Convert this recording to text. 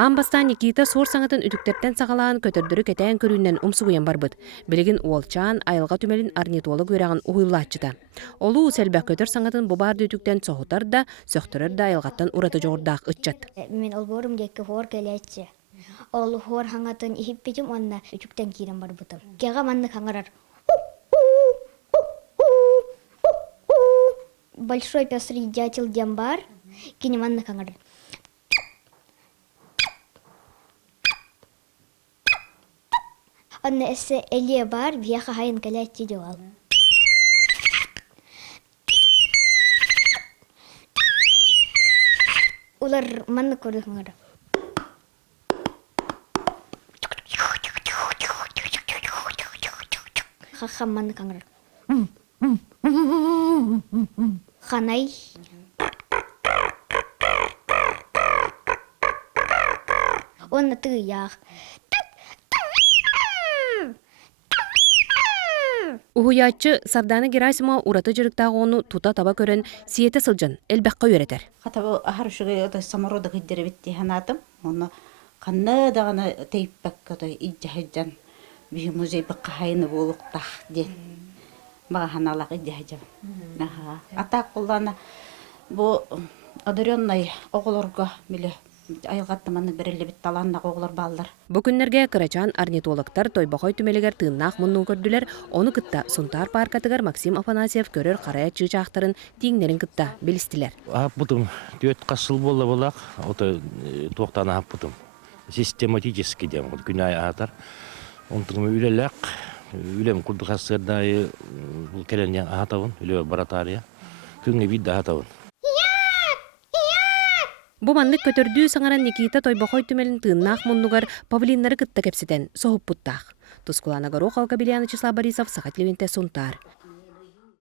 Амбастан Никита сор саңатын үтүктертен сағалаан көтөрдөрү кетен көрүүнен умсугуян барбыт. Билигин уолчаан айылга түмелин орнитолог үрагын уюллаачыта. Олуу селбек көтөр саңатын бубарды үтүктен соһутар да, сөктөрөр да айылгаттан ураты жогордаак ытчат. Мен олборум декке хор келечи. Ол хор хаңатын ихиппетим онна үтүктен кирен барбытым. Кега манны хаңарар. Большой пестрый дятел дембар, кинеманны хаңарар. Онна эссе эле бар, бияха хайын келечи жуал. Улар манны көрү хаңарар. Хахам манны хаңарар. Ханай. Онна тыяк. Уһуяаччы Сарданы Герасимова ураты жырыктагы ону тута таба көрөн сиете сылжан элбекка үйрөтер. Хатабы ахарышыгы ота саморода гиддере битти ханатым. Оны канна дагана тейппек ота иджахыджан би музей баккайны болуктах де. Бага ханалак иджахыджан. Аха. Атак куллана бу одаренный оголорго биле айылгаттыманы бериле бит таланна оголор балдар. Бу күннерге кырачан орнитологтар тойбохой түмелегер тыыннаах мунну көрдүлер, оны кытта Сунтар паркатыгар Максим Афанасьев көрөр карая чыжаактарын тиңнерин кытта билистилер. Аппутум төт касыл болла болак, ото токтана аппутум. Систематически дем, күнай атар. Онтугум үлелек, үлем курдукасырдай бул келенен атабын, үлө баратария. Күнгө бидде атабын. Бу маннык көтөрдүү саңаран Никита тойбохой түмелин тыыннаах муннугар павлиннары кытта кепситен соһуппуттаах. Тускулана Горохов, Кабелиана Числа Борисов, Сахат Левинте, Сунтар.